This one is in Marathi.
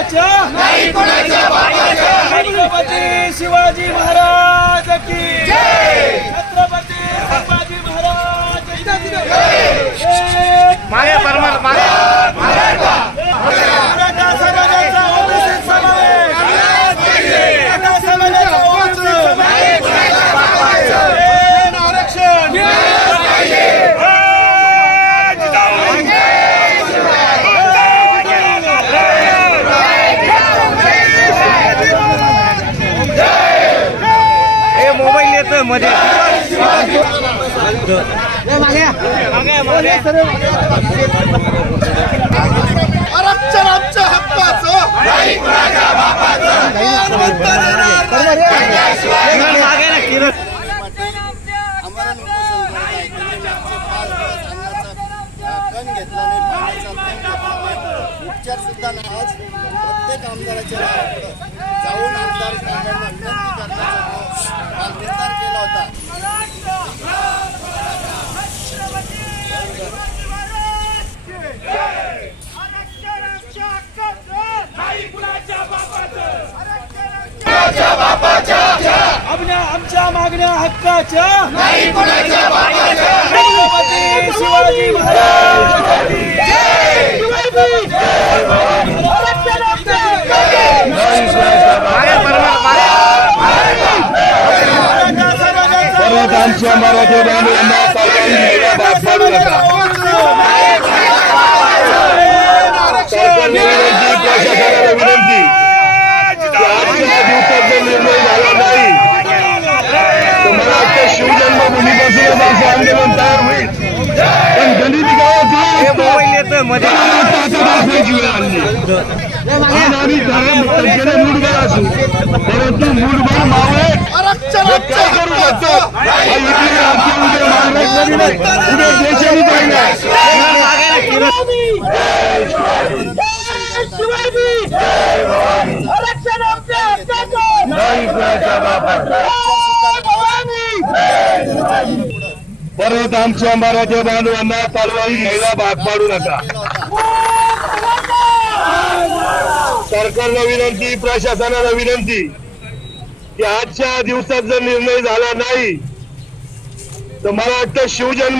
हक्काच्या नाही कुणाच्या बापाच्या छत्रपती शिवाजी महाराज की जय छत्रपती संभाजी महाराज की जय मागे परमार मागे मराठा समाजाचा ओबीसी समावेश मराठा समाजाचा ओबीसी समावेश आरक्षण मोबाईल येतोय मध्ये आरक्षण आमच्या हक्काचं नाही कुणाच्या बापाचं कण घेतला नाही, पाण्याचा थेंब घेतला नाही, उपचार सुद्धा नाही. आज प्रत्येक आमदाराच्या जाऊन आमदार साहेबांना विनंती करण्याचा काल निर्धार केला होता. आमच्या मागण्या हक्काच्या नाही कुणाच्या बापाच्या छत्रपती शिवाजी महाराज की जय आमच्या मराठी बांधवांना सर्वांनी भाग पाडू नका. सरकारने विनंती, प्रशासनाला विनंती की आजच्या दिवसात जर निर्णय झाला नाही तर मला वाटतं शिवजन्मभूमीपासूनच असं आंदोलन तयार होईल. पण गणित गावाची वेळ आणली आणि आम्ही टक्केने मूडभर असू, परंतु मूडभर मावळे काय करू शकतो उद्या देशाने पाहिजे. परत आमच्या मराठी बांधवांना तलवारी घ्यायला भाग पाडू नका. सरकारला विनंती, प्रशासनाला विनंती की आजच्या दिवसात जर निर्णय झाला नाही तर मला वाटतं शिवजन्म